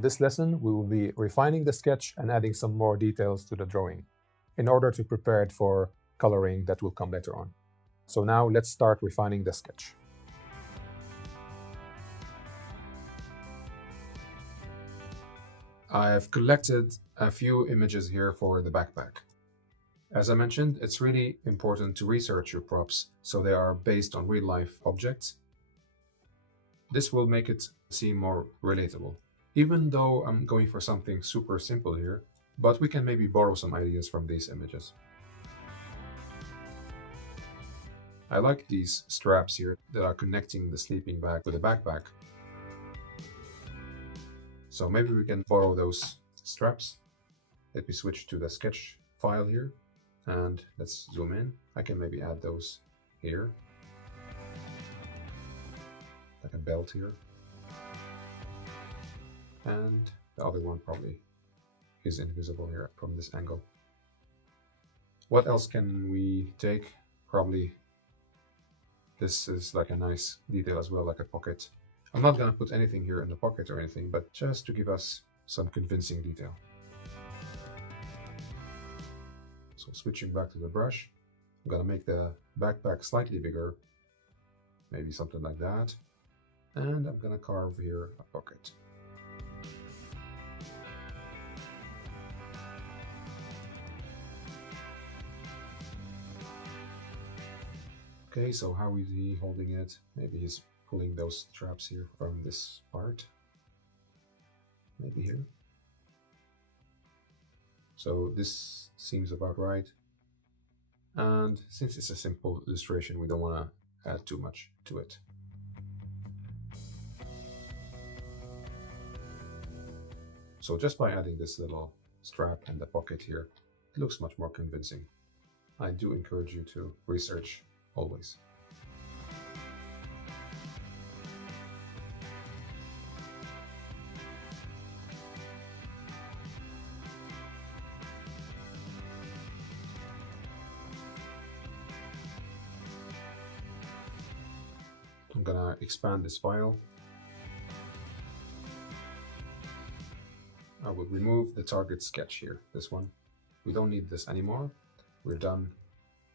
In this lesson, we will be refining the sketch and adding some more details to the drawing in order to prepare it for coloring that will come later on. So now let's start refining the sketch. I've collected a few images here for the backpack. As I mentioned, it's really important to research your props so they are based on real-life objects. This will make it seem more relatable. Even though I'm going for something super simple here, but we can maybe borrow some ideas from these images. I like these straps here that are connecting the sleeping bag with the backpack. So maybe we can borrow those straps. Let me switch to the sketch file here and let's zoom in. I can maybe add those here. Like a belt here. And the other one probably is invisible here from this angle. What else can we take? Probably this is like a nice detail as well, like a pocket. I'm not going to put anything here in the pocket or anything, but just to give us some convincing detail. So switching back to the brush, I'm going to make the backpack slightly bigger, maybe something like that. And I'm going to carve here a pocket. Okay, so how is he holding it? Maybe he's pulling those straps here from this part. Maybe here. So this seems about right. And since it's a simple illustration, we don't want to add too much to it. So just by adding this little strap and the pocket here, it looks much more convincing. I do encourage you to research always. I'm gonna expand this file. I will remove the target sketch here, this one. We don't need this anymore. We're done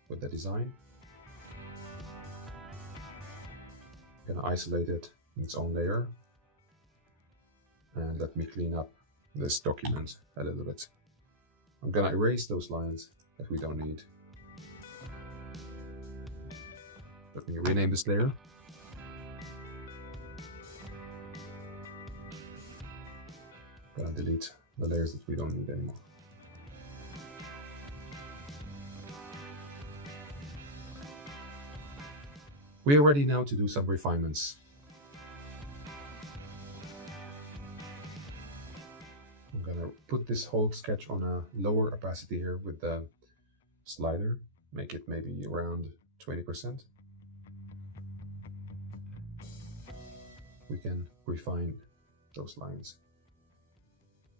with the design. I'm gonna isolate it in its own layer. And let me clean up this document a little bit. I'm gonna erase those lines that we don't need. Let me rename this layer. Gonna delete the layers that we don't need anymore. We are ready now to do some refinements. I'm gonna put this whole sketch on a lower opacity here with the slider, make it maybe around 20%. We can refine those lines.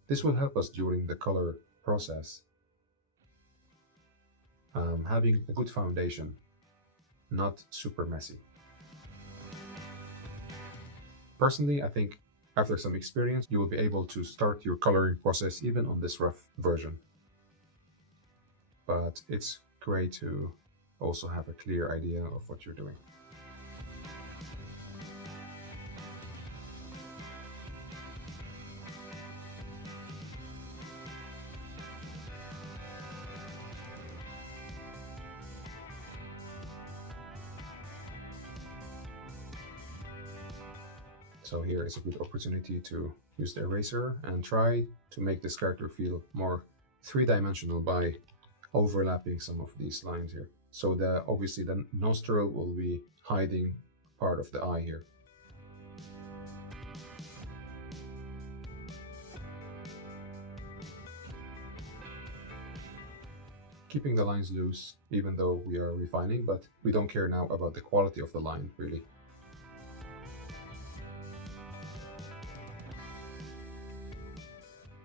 This will help us during the color process. Having a good foundation, not super messy. Personally, I think after some experience, you will be able to start your coloring process even on this rough version. But it's great to also have a clear idea of what you're doing. So here is a good opportunity to use the eraser and try to make this character feel more three-dimensional by overlapping some of these lines here. So obviously the nostril will be hiding part of the eye here. Keeping the lines loose, even though we are refining, but we don't care now about the quality of the line, really.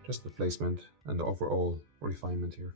Just the placement and the overall refinement here.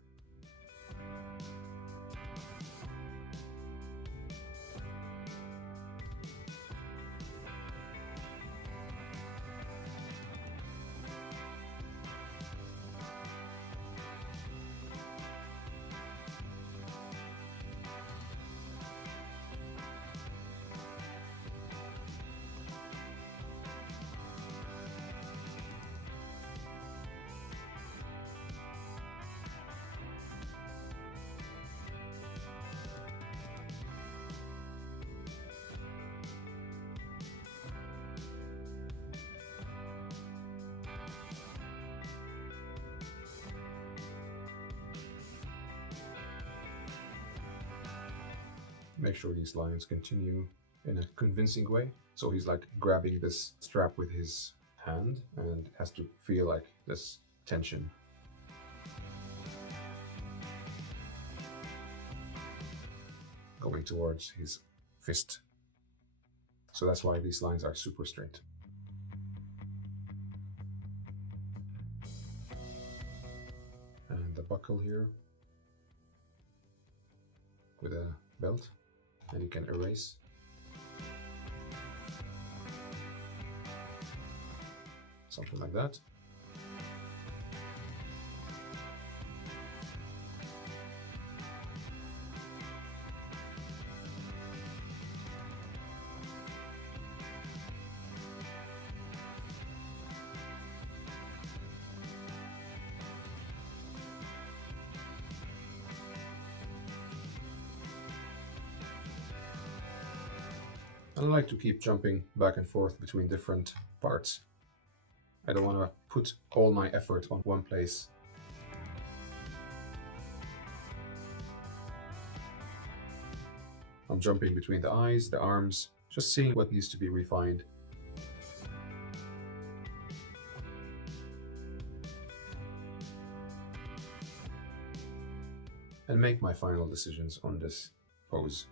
make sure these lines continue in a convincing way. So he's like grabbing this strap with his hand and it has to feel like this tension. Going towards his fist. So that's why these lines are super straight. And the buckle here with a belt, and you can erase. Something like that. I like to keep jumping back and forth between different parts. I don't want to put all my effort on one place. I'm jumping between the eyes, the arms, just seeing what needs to be refined. And make my final decisions on this pose.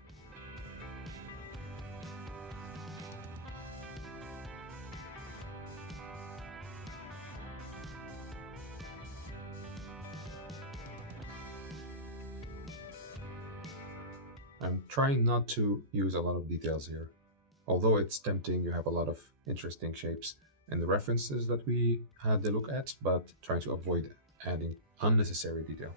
I'm trying not to use a lot of details here. Although it's tempting, you have a lot of interesting shapes in the references that we had a look at, but trying to avoid adding unnecessary detail.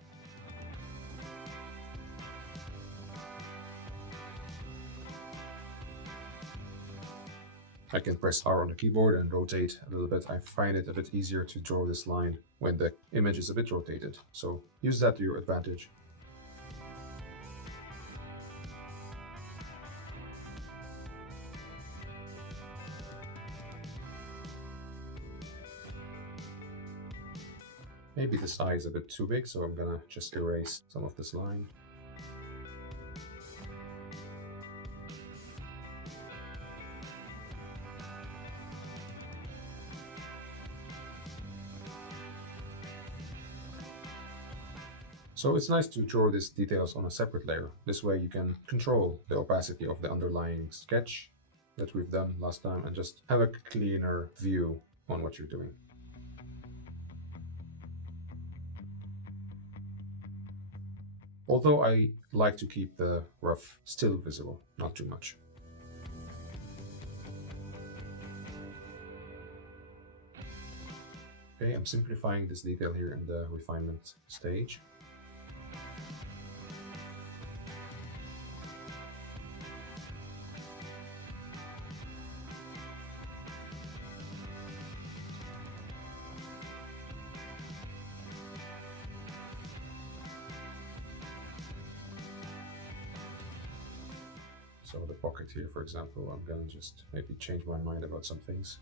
I can press R on the keyboard and rotate a little bit. I find it a bit easier to draw this line when the image is a bit rotated. So use that to your advantage. Maybe this eye is a bit too big, so I'm gonna just erase some of this line. So it's nice to draw these details on a separate layer. This way you can control the opacity of the underlying sketch that we've done last time and just have a cleaner view on what you're doing. Although I like to keep the ruff still visible, not too much. Okay, I'm simplifying this detail here in the refinement stage. So the pocket here, for example, I'm gonna just maybe change my mind about some things.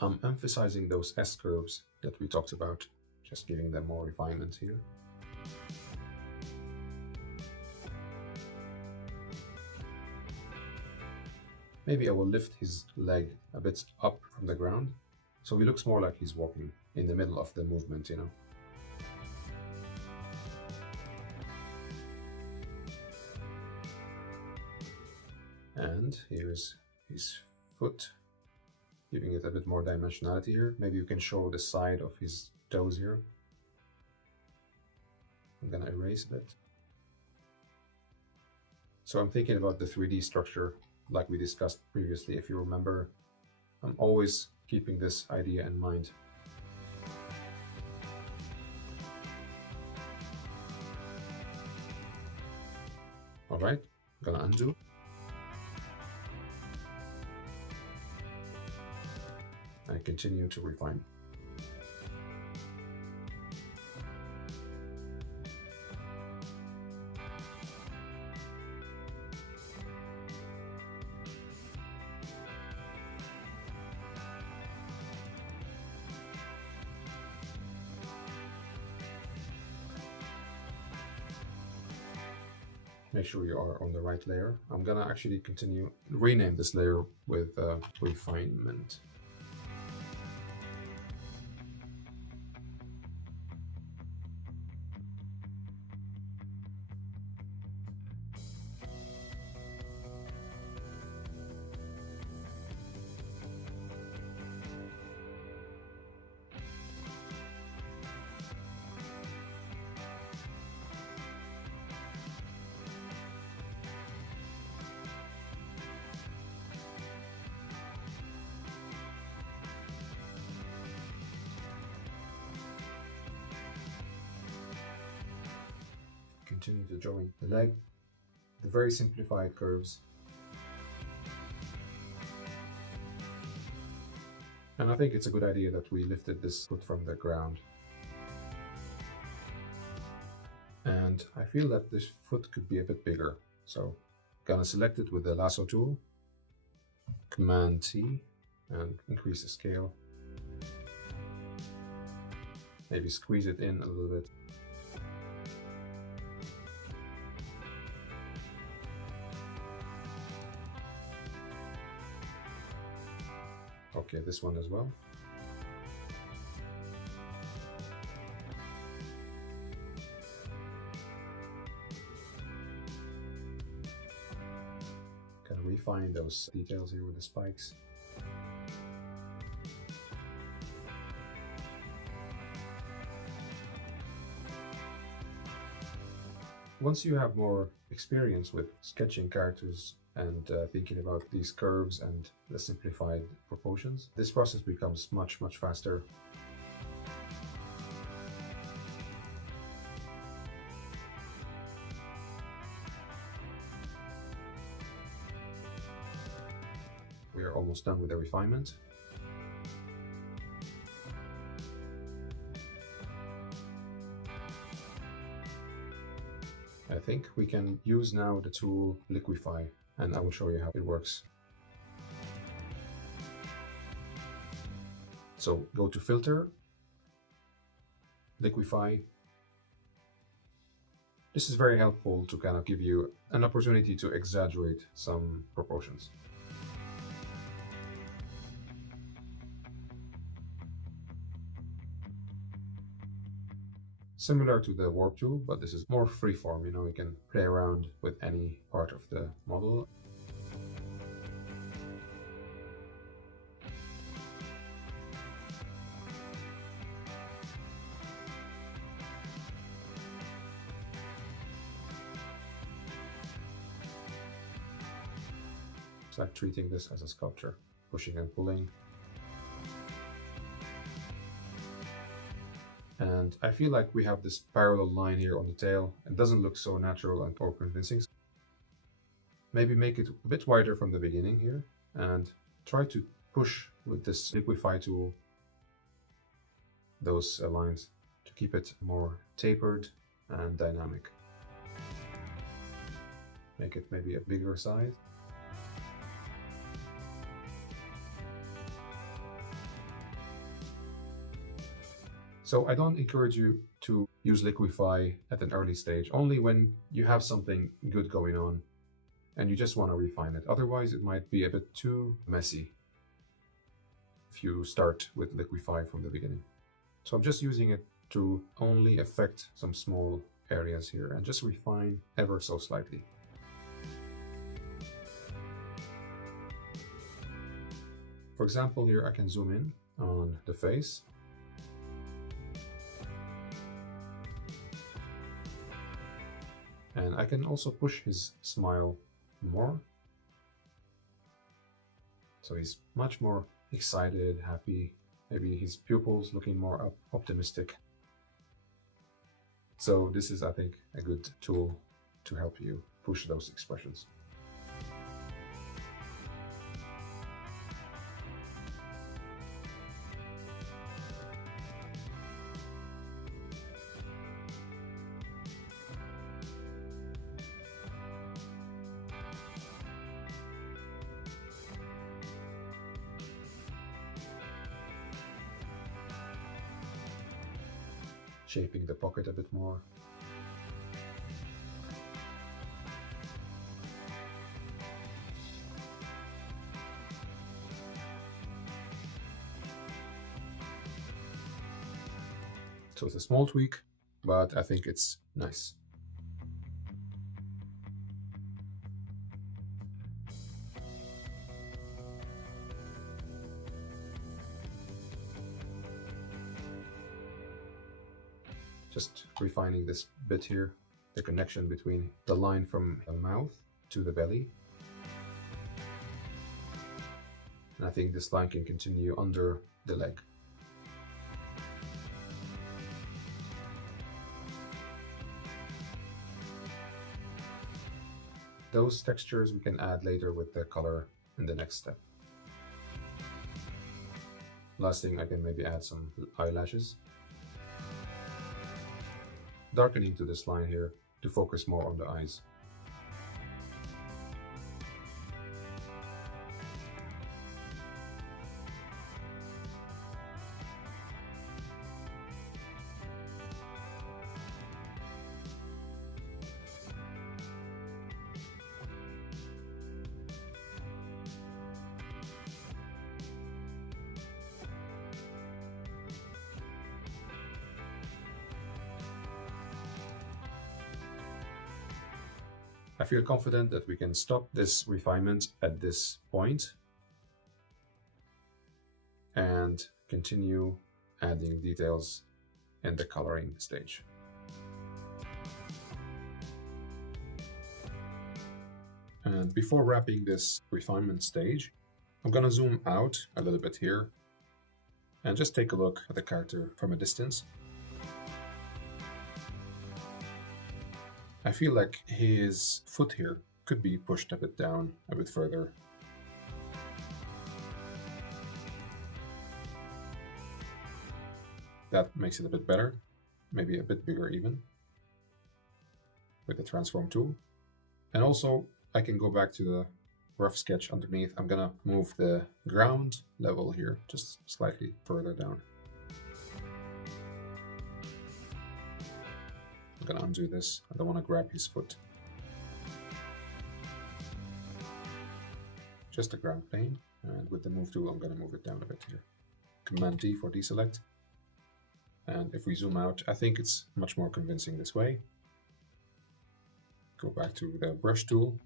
I'm emphasizing those S curves that we talked about, just giving them more refinement here. Maybe I will lift his leg a bit up from the ground, so he looks more like he's walking in the middle of the movement, you know. And here's his foot, giving it a bit more dimensionality here. Maybe you can show the side of his toes here. I'm gonna erase a bit. So I'm thinking about the 3D structure like we discussed previously. If you remember, I'm always keeping this idea in mind. All right, I'm gonna undo. And continue to refine. Make sure you are on the right layer. I'm gonna actually rename this layer with refinement. Continue to drawing the leg, the very simplified curves. And I think it's a good idea that we lifted this foot from the ground. And I feel that this foot could be a bit bigger. So I'm gonna select it with the lasso tool, Command T, and increase the scale. Maybe squeeze it in a little bit. Okay, this one as well. Can refine those details here with the spikes. Once you have more experience with sketching characters and thinking about these curves and the simplified proportions, this process becomes much faster. We are almost done with the refinement. I think we can use now the tool Liquify, and I will show you how it works. So go to Filter, Liquify. This is very helpful to kind of give you an opportunity to exaggerate some proportions. Similar to the warp tool, but this is more freeform, you know, you can play around with any part of the model. It's like treating this as a sculpture, pushing and pulling. And I feel like we have this parallel line here on the tail. It doesn't look so natural and or convincing. Maybe make it a bit wider from the beginning here and try to push with this Liquify tool those lines to keep it more tapered and dynamic. Make it maybe a bigger size. So I don't encourage you to use Liquify at an early stage, only when you have something good going on and you just want to refine it. Otherwise, it might be a bit too messy if you start with Liquify from the beginning. So I'm just using it to only affect some small areas here and just refine ever so slightly. For example, here I can zoom in on the face. And I can also push his smile more. So he's much more excited, happy. Maybe his pupils looking more optimistic. So this is, I think, a good tool to help you push those expressions. Shaping the pocket a bit more. So it's a small tweak, but I think it's nice. Just refining this bit here, the connection between the line from the mouth to the belly. And I think this line can continue under the leg. Those textures we can add later with the color in the next step. Last thing, I can maybe add some eyelashes. Darkening to this line here to focus more on the eyes. I feel confident that we can stop this refinement at this point and continue adding details in the coloring stage. And before wrapping this refinement stage, I'm going to zoom out a little bit here and just take a look at the character from a distance. I feel like his foot here could be pushed a bit down, a bit further. That makes it a bit better, maybe a bit bigger even, with the transform tool. And also, I can go back to the rough sketch underneath. I'm gonna move the ground level here just slightly further down. I'm gonna undo this. I don't want to grab his foot. Just a ground plane, and with the move tool, I'm gonna move it down a bit here. Command D for deselect. And if we zoom out, I think it's much more convincing this way. Go back to the brush tool.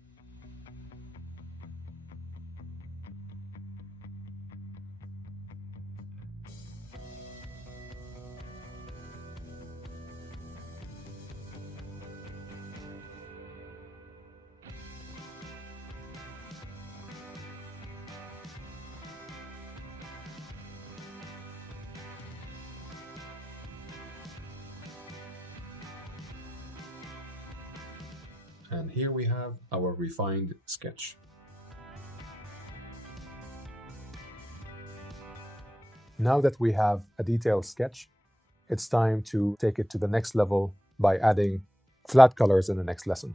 And here we have our refined sketch. Now that we have a detailed sketch, it's time to take it to the next level by adding flat colors in the next lesson.